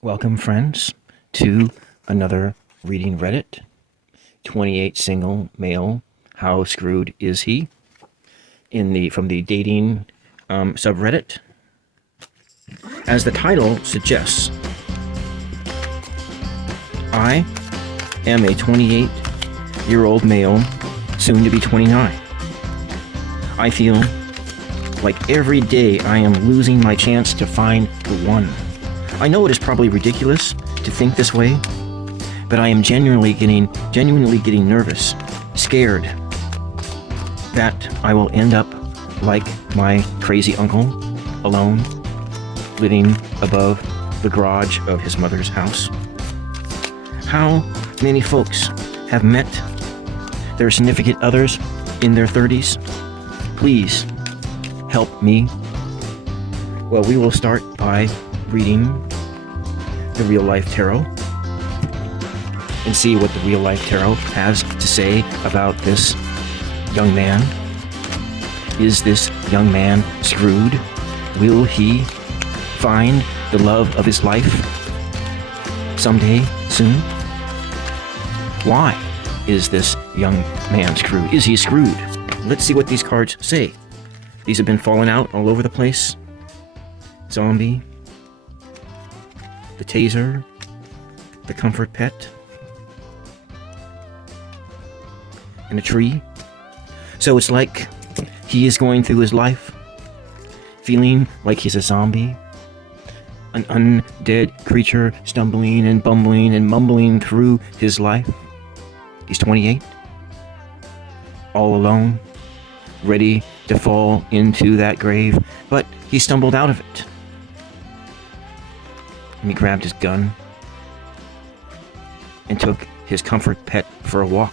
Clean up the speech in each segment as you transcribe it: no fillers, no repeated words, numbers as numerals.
Welcome, friends, to another reading Reddit. 28 single male. How screwed is he? From the dating subreddit. As the title suggests, I am a 28-year-old male, soon to be 29. I feel like every day I am losing my chance to find the one. I know it is probably ridiculous to think this way, but I am genuinely getting nervous, scared that I will end up like my crazy uncle, alone, living above the garage of his mother's house. How many folks have met their significant others in their 30s? Please help me. Well, we will start by reading the Real Life Tarot and see what the Real Life Tarot has to say about this young man. Is this young man screwed? Will he find the love of his life someday soon? Why is this young man screwed? Is he screwed? Let's see what these cards say. These have been falling out all over the place. Zombie, the taser, the comfort pet, and a tree. So it's like he is going through his life feeling like he's a zombie, an undead creature stumbling and bumbling and mumbling through his life. He's 28, all alone, ready to fall into that grave, but he stumbled out of it. And he grabbed his gun and took his comfort pet for a walk.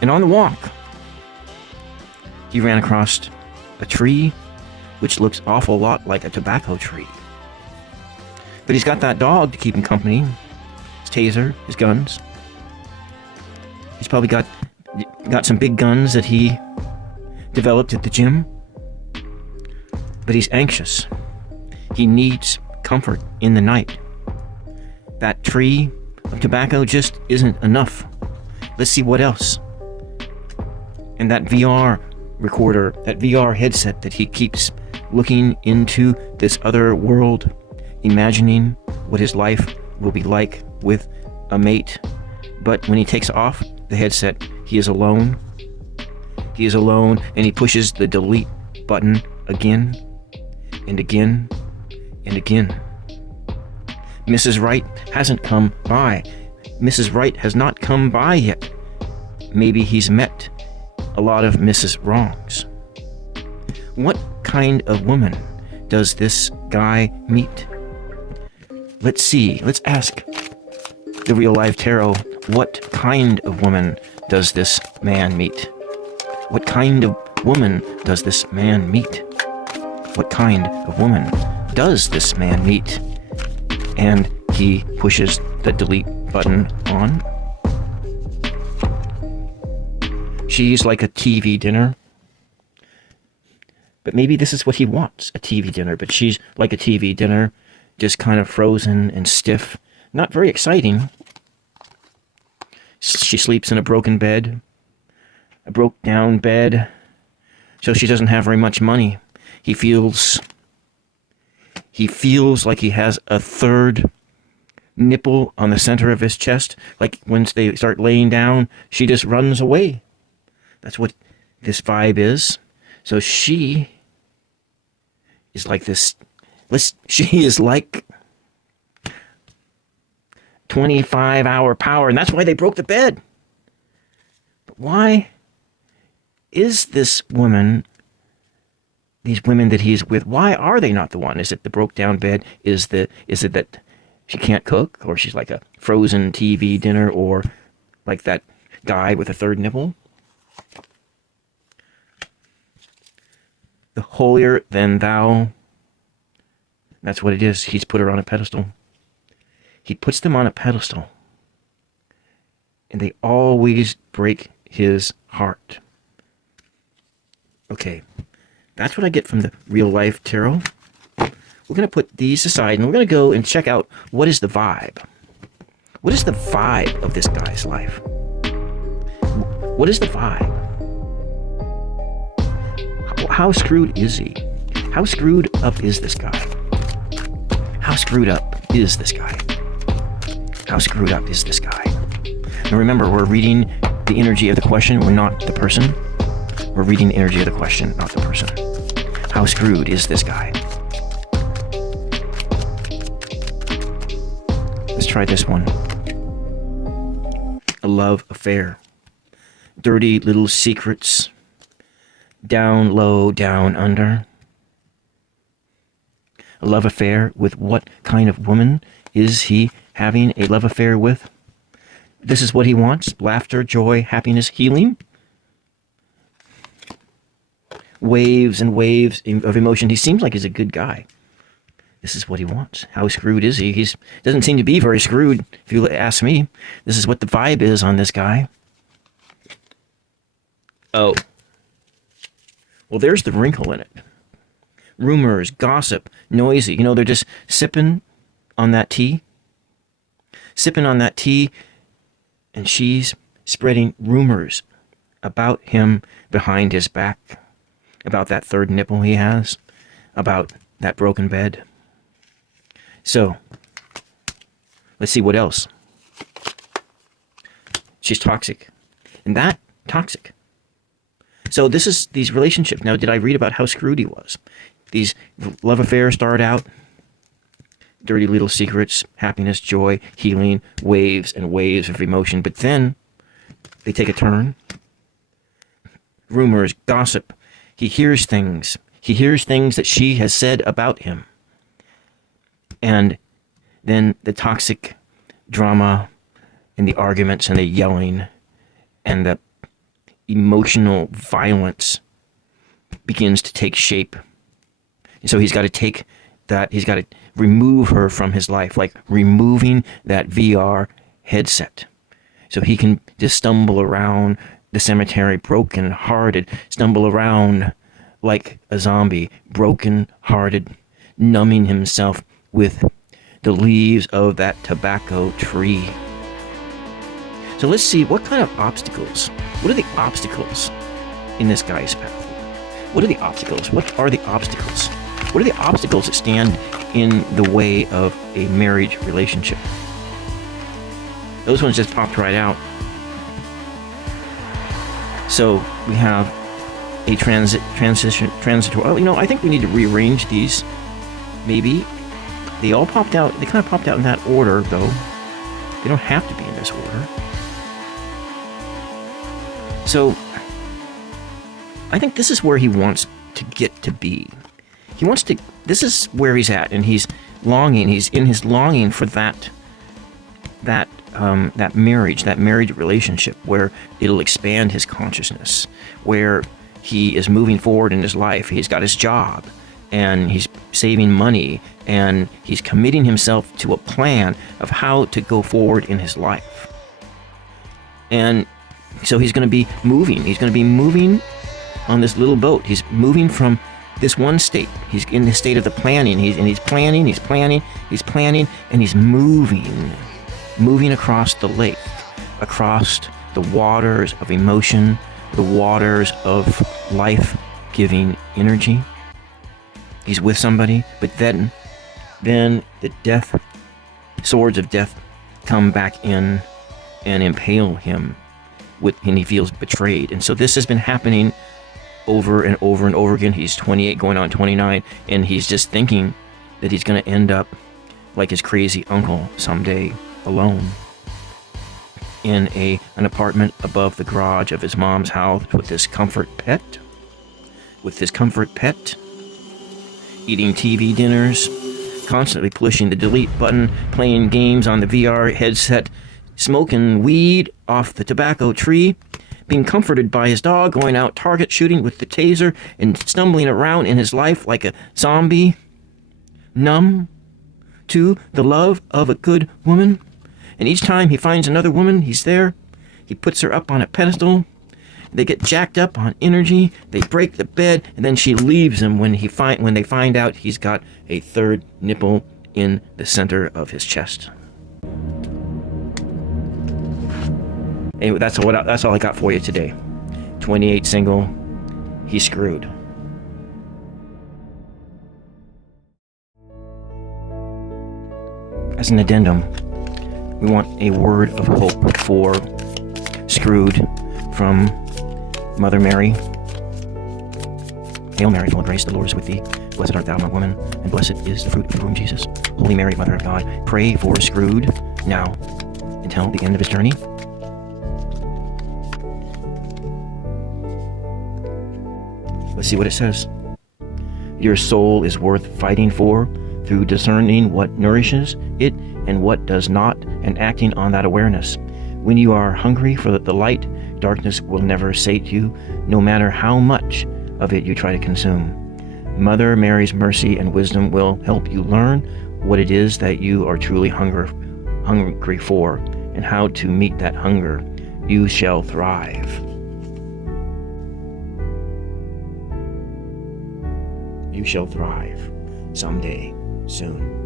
And on the walk, he ran across a tree which looks awful lot like a tobacco tree. But he's got that dog to keep him company, his taser, his guns. He's probably got some big guns that he developed at the gym. But he's anxious. He needs comfort in the night. That tree of tobacco just isn't enough. Let's see what else. And that VR recorder, that VR headset that he keeps looking into this other world, imagining what his life will be like with a mate. But when he takes off the headset, he is alone. He is alone, and he pushes the delete button again and again and again. Mrs. Wright hasn't come by. Mrs. Wright has not come by yet. Maybe he's met a lot of Mrs. Wrongs. What kind of woman does this guy meet? Let's see. Let's ask the Real Life Tarot, what kind of woman does this man meet? What kind of woman does this man meet? What kind of woman does this man meet? And he pushes the delete button on. She's like a TV dinner. But maybe this is what he wants, a TV dinner. But she's like a TV dinner, just kind of frozen and stiff. Not very exciting. She sleeps in a broken bed. A broke down bed. So she doesn't have very much money. He feels like he has a third nipple on the center of his chest. Like once they start laying down, she just runs away. That's what this vibe is. So she is like this. She is like 25-hour power, and that's why they broke the bed. But why is this woman, these women that he's with, why are they not the one? Is it the broke down bed? Is it that she can't cook? Or she's like a frozen TV dinner? Or like that guy with a third nipple? The holier than thou. That's what it is. He's put her on a pedestal. He puts them on a pedestal. And they always break his heart. Okay. That's what I get from the Real Life Tarot. we're going to put these aside, and we're going to go and check out what is the vibe. What is the vibe of this guy's life? What is the vibe? How screwed is he? How screwed up is this guy? How screwed up is this guy? How screwed up is this guy? And remember, we're reading the energy of the question. We're not the person. We're reading the energy of the question, not the person. How screwed is this guy? Let's try this one. A love affair. Dirty little secrets. Down low, down under. A love affair with what kind of woman is he having a love affair with? This is what he wants. Laughter, joy, happiness, healing. Waves and waves of emotion. He seems like he's a good guy. This is what he wants. How screwed is he? He doesn't seem to be very screwed, if you ask me. This is what the vibe is on this guy. Oh. Well, there's the wrinkle in it. Rumors, gossip, noisy. You know, they're just sipping on that tea. Sipping on that tea, and she's spreading rumors about him behind his back. About that third nipple he has. About that broken bed. So, let's see what else. She's toxic. And that, toxic. So this is these relationships. Now, did I read about how screwed he was? These love affairs start out, dirty little secrets, happiness, joy, healing, waves and waves of emotion. But then they take a turn. Rumors, gossip. He hears things. He hears things that she has said about him. And then the toxic drama and the arguments and the yelling and the emotional violence begins to take shape. And so he's got to take that, he's got to remove her from his life, like removing that VR headset. So he can just stumble around the cemetery broken-hearted, stumble around like a zombie, broken-hearted, numbing himself with the leaves of that tobacco tree. So let's see, what kind of obstacles? What are the obstacles in this guy's path? What are the obstacles? What are the obstacles? What are the obstacles that stand in the way of a marriage relationship? Those ones just popped right out. So we have a transitory. Well, you know, I think we need to rearrange these. Maybe. They all popped out. They kind of popped out in that order, though. They don't have to be in this order. So, I think this is where he wants to get to be. He wants to, this is where he's at, and he's longing, he's in his longing for that marriage relationship where it'll expand his consciousness, where he is moving forward in his life. He's got his job, and he's saving money, and he's committing himself to a plan of how to go forward in his life. And so he's going to be moving. He's going to be moving on this little boat. He's moving from this one state. He's in the state of the planning. He's planning, and he's moving across the lake, across the waters of emotion, the waters of life-giving energy. He's with somebody, but then the swords of death come back in and impale him, and he feels betrayed. And so this has been happening over and over and over again. He's 28 going on 29, and he's just thinking that he's going to end up like his crazy uncle someday, alone in an apartment above the garage of his mom's house with this comfort pet, eating TV dinners, constantly pushing the delete button, playing games on the VR headset, smoking weed off the tobacco tree, being comforted by his dog, going out target shooting with the taser, and stumbling around in his life like a zombie, numb to the love of a good woman. And each time he finds another woman, he's there. He puts her up on a pedestal, They get jacked up on energy. They break the bed, and then she leaves him when they find out he's got a third nipple in the center of his chest. Anyway, that's all I got for you today. 28 single. He's screwed. As an addendum, we want a word of hope for Screwed from Mother Mary. Hail Mary, full of grace, the Lord is with thee. Blessed art thou among women, and blessed is the fruit of thy womb, Jesus. Holy Mary, Mother of God, pray for Screwed now until the end of his journey. Let's see what it says. Your soul is worth fighting for through discerning what nourishes it and what does not, and acting on that awareness. When you are hungry for the light, darkness will never sate you, no matter how much of it you try to consume. Mother Mary's mercy and wisdom will help you learn what it is that you are truly hungry for, and how to meet that hunger. You shall thrive. You shall thrive someday, soon.